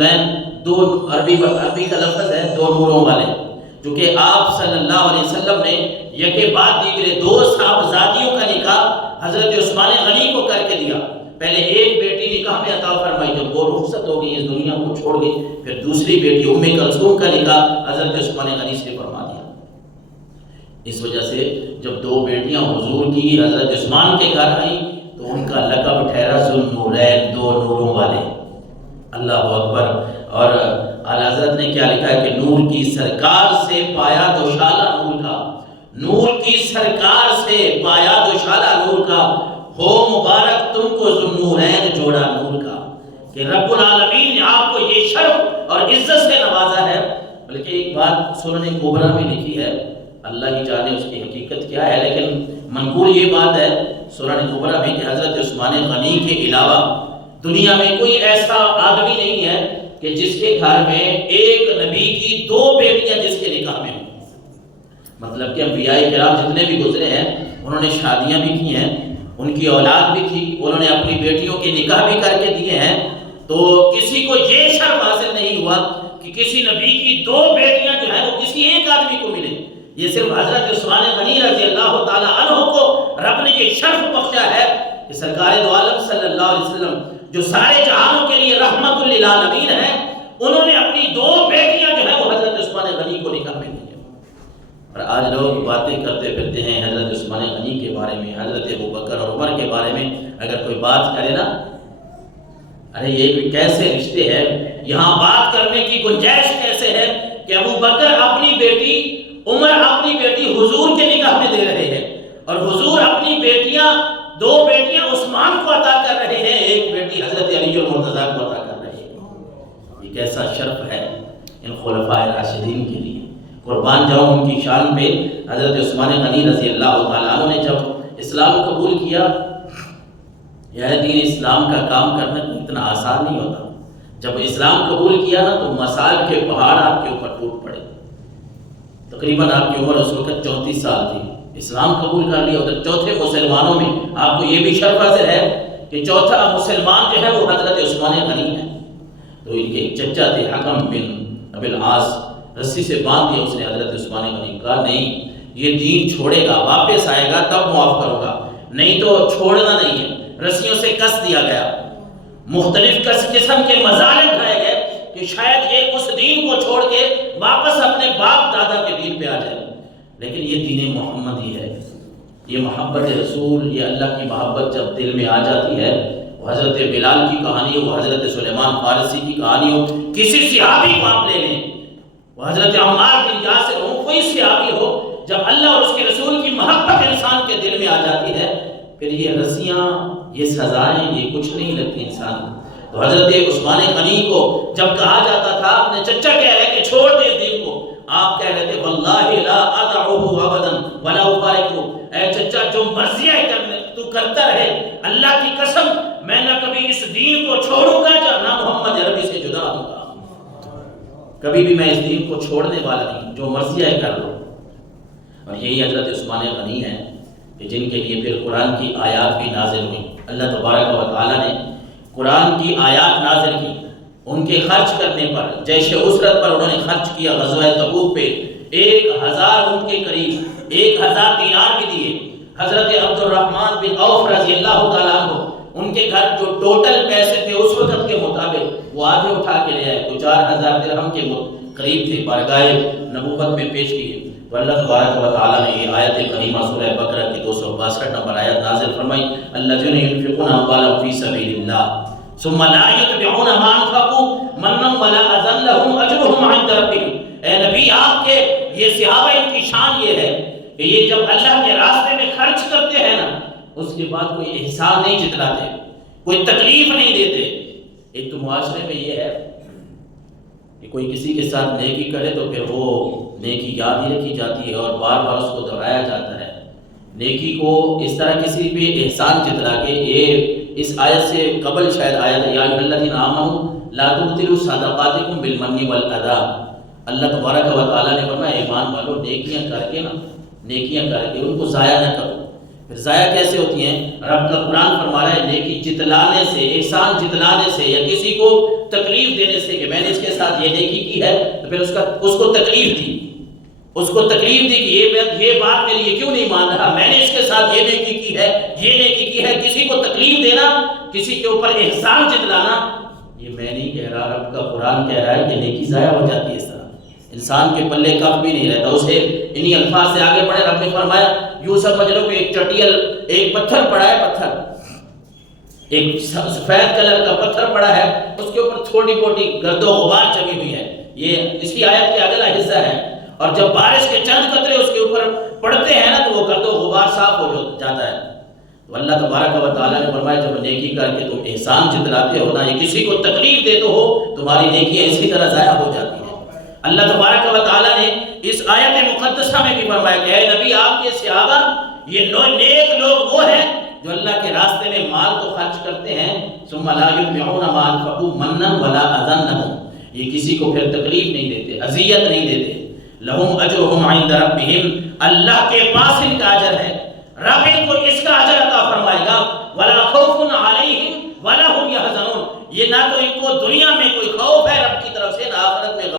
نورین، دو عربی کا لفظ ہے دو نوروں والے، جو کہ آپ صلی اللہ علیہ وسلم نے یکے بعد دیگرے دو صاحبزادیوں کا نکاح حضرت عثمان غنی کو کر کے دیا۔ پہلے ایک بیٹی نکاح میں عطا فرمائی، جب وہ رخصت ہو گئی اس دنیا کو چھوڑ گئی، پھر دوسری بیٹی ام کلثوم کا نکاح حضرت عثمان غنی سے فرما دیا۔ اس وجہ سے جب دو بیٹیاں حضور کی حضرت عثمان کے گھر آئیں تو ان کا لقب ٹھہرا ذوالنورین، دو نوروں والے۔ اللہ اکبر۔ اور اعلیٰ حضرت نے کیا لکھا ہے کہ نور کی سرکار سے پایا دوشالہ نور کا، نور کی سرکار سے پایا دوشالہ نور کا، ہو مبارک تم کو ذوالنورین جوڑا نور کا، کہ رب العالمین نے آپ کو یہ شرف اور عزت سے نوازا ہے۔ بلکہ ایک بات سنن کبریٰ میں لکھی ہے، اللہ ہی جانے اس کی حقیقت کیا ہے، لیکن منقول یہ بات ہے سنن کبریٰ میں کہ حضرت عثمان غنی کے علاوہ دنیا میں کوئی ایسا آدمی نہیں ہے کہ جس کے گھر میں ایک نبی کی دو بیٹیاں جس کے نکاح میں ہوں۔ مطلب کہ انبیاء کرام جتنے بھی گزرے ہیں انہوں نے شادیاں بھی کی ہیں، ان کی اولاد بھی تھی، انہوں نے اپنی بیٹیوں کے نکاح بھی کر کے دیے ہیں، تو کسی کو یہ شرف حاصل نہیں ہوا کہ کسی نبی کی دو بیٹیاں جو ہیں وہ کسی ایک آدمی کو ملے۔ یہ صرف حضرت عثمان غنی رضی اللہ تعالی عنہ کو رب نے یہ شرف بخشا ہے کہ سرکار دو عالم صلی اللہ علیہ وسلم جو سارے جہانوں کے لیے رحمت للعالمین ہیں، انہوں نے اپنی دو بیٹیاں جو ہیں وہ حضرت عثمان غنی کو نکاح میں دی ہیں۔ اور آج لوگ باتیں کرتے پھرتے ہیں حضرت عثمان غنی کے بارے میں، حضرت ابوبکر اور عمر کے بارے میں، اگر کوئی بات کرے نا، ارے یہ کیسے رشتے ہیں، یہاں بات کرنے کی گنجائش کیسے ہے کہ ابوبکر اپنی بیٹی، عمر اپنی بیٹی حضور کے نکاح میں دے رہے ہیں، اور حضور اپنی بیٹیاں، دو بیٹیاں عثمان کو عطا کر رہے ہیں، ایک بیٹی حضرت علی المرتضیٰ کو عطا کر رہے ہیں۔ یہ کیسا شرف ہے ان خلفائے راشدین کے لیے، قربان جاؤں ان کی شان پہ۔ حضرت عثمان غنی رضی اللہ تعالیٰ عنہ نے جب اسلام قبول کیا، یہ دین اسلام کا کام کرنا اتنا آسان نہیں ہوتا۔ جب اسلام قبول کیا نا تو مسائل کے پہاڑ آپ کے اوپر ٹوٹ پڑے۔ تقریباً آپ کی عمر اس وقت 34 سال تھی، اسلام قبول کر لیا، ادھر چوتھے مسلمانوں میں آپ کو یہ بھی شرف حاصل ہے کہ چوتھا مسلمان جو ہے وہ حضرت عثمان غنی ہے۔ تو ان کے چچا تھے حکم بن ابی العاص، رسی سے باندھ دیا اس نے حضرت عثمان غنی، کہا نہیں یہ دین چھوڑے گا، واپس آئے گا تب معاف کروں گا، نہیں تو چھوڑنا نہیں ہے۔ رسیوں سے کس دیا گیا، مختلف قسم کے مظالم کھائے گئے کہ شاید یہ اس دین کو چھوڑ کے واپس اپنے باپ دادا کے دین پہ آ جائے، لیکن یہ دین محمد ہی ہے۔ یہ محبت رسول، یہ اللہ کی محبت جب دل میں آ جاتی ہے، وہ حضرت بلال کی کہانی ہو، وہ حضرت سلیمان فارسی کی کہانی ہو، کسی صحابی کو آپ لے لیں، وہ حضرت عمار بن یاسر ہو، کوئی صحابی ہو، جب اللہ اور اس کے رسول کی محبت انسان کے دل میں آ جاتی ہے، پھر یہ رسیاں، یہ سزائیں، یہ کچھ نہیں لگتی انسان کو۔ تو حضرت عثمان غنی کو جب کہا جاتا تھا، اپنے چچا کہہ رہے کہ چھوڑ دے اس دین کو، آپ کہہ رہے تھے واللہ لا ادعوہ ابدا ولا افارقہ، اے چچا جو مرضی تو کرتا رہے، اللہ کی قسم میں نہ کبھی اس دین کو چھوڑوں گا نہ محمد عربی سے جدا ہوں گا، کبھی بھی میں اس دین کو چھوڑنے والا نہیں، جو مرضی ہے کر لو۔ اور یہی حضرت عثمان غنی ہیں کہ جن کے لیے پھر قرآن کی آیات بھی نازل ہوئی۔ اللہ تبارک و تعالیٰ نے قرآن کی آیات نازل کی، ان کے خرچ کرنے پر، جیش اسرت پر انہوں نے خرچ کیا، غزوہ تبوک پہ 1000 ان کے قریب 1000 دینار بھی دیے۔ حضرت عبد الرحمن بن عوف رضی اللہ تعالیٰ عنہ، ان کے گھر جو ٹوٹل پیسے تھے اس وقت کے مطابق وہ آدھے اٹھا کے لے آئے، تو 4000 درہم کے قریب تھے، بارگاہ نبوت میں پیش کیے۔ تو اللہ تبارک و تعالیٰ نے یہ آیت کریمہ سورہ بقرہ کی 262 نمبر آیت نازل فرمائی، الذین ينفقون اموالهم فی سبیل اللہ ثم لا يتبعون ما انفقوا منا ولا اذى لهم اجرهم عند ربهم۔ اے نبی آپ کے یہ صحابہ، ان کی شان یہ ہے کہ یہ جب اللہ کے راستے میں خرچ کرتے ہیں نا، اس کے بعد کوئی احسان نہیں جتلاتے، کوئی تکلیف نہیں دیتے۔ ایک تو معاشرے میں یہ ہے کہ کوئی کسی کے ساتھ نیکی کرے تو پھر وہ نیکی یاد ہی رکھی جاتی ہے اور بار بار اس کو دہرایا جاتا ہے۔ نیکی کو اس طرح کسی پہ احسان جتلا کے، یہ اس آیت سے قبل شاید آیت ہے، یا ایھا الذین آمنوا لا تبطلوا صدقاتکم بالمن والاذی۔ اللہ تبارک و تعالیٰ نے فرمایا ایمان والو، نیکیاں کر کے نا، نیکیاں کر کے ان کو ضائع نہ کرو، پھر ضائع کیسے ہوتی ہیں؟ رب کا قرآن فرما رہا ہے نیکی جتلانے سے، احسان جتلانے سے، یا کسی کو تکلیف دینے سے کہ میں نے اس کے ساتھ یہ نیکی کی ہے تو پھر اس کو تکلیف دی، اس کو تکلیف دی کہ یہ بات میری یہ کیوں نہیں مان رہا، میں نے اس کے ساتھ یہ نیکی کی ہے، یہ نیکی کی ہے. کسی کو تکلیف دینا، کسی کے اوپر احسان جتلانا، یہ میں نہیں کہہ رہا، رب کا قرآن کہہ رہا ہے کہ نیکی ضائع ہو جاتی ہے. اس طرح انسان کے پلے کف بھی نہیں رہتا. اسے انہی الفاظ سے آگے بڑھے رب نے فرمایا یوں سمجھ لو کہ ایک چٹیل، ایک پتھر پڑا ہے، پتھر ایک سفید کلر کا پتھر پڑا ہے، اس کے اوپر تھوڑی موٹی گرد و غبار جمی ہوئی ہے. یہ اس کی آیت کے اگلا حصہ ہے. اور جب بارش کے چند قطرے اس کے اوپر پڑتے ہیں نا تو وہ گرد و غبار صاف ہو جاتا ہے. تو اللہ تبارک و تعالیٰ نے فرمایا جب نیکی کر کے تم احسان جتلاتے ہو نا، یہ کسی کو تکلیف دیتے ہو، تمہاری نیکیاں اسی طرح ضائع ہو جاتی ہیں. اللہ تبارک و تعالیٰ نے اس آیت مقدسہ میں بھی فرمایا کہ اے نبی آپ کے صحابہ، یہ نیک لوگ وہ ہیں جو اللہ کے راستے میں مال تو خرچ کرتے ہیں، ثم لا يتبعون ما انفقوا منا ولا اذى، یہ کسی کو پھر تکلیف نہیں دیتے، اذیت نہیں دیتے. لہم اجرہم عند ربہم، اللہ کے پاس ان کا اجر ہے، رب ان کو اس کا اجر عطا فرمائے گا. ولا خوف علیہم ولا هم يحزنون، یہ نہ تو ان کو دنیا میں کوئی خوف ہے رب کی طرف سے، نہ آخرت میں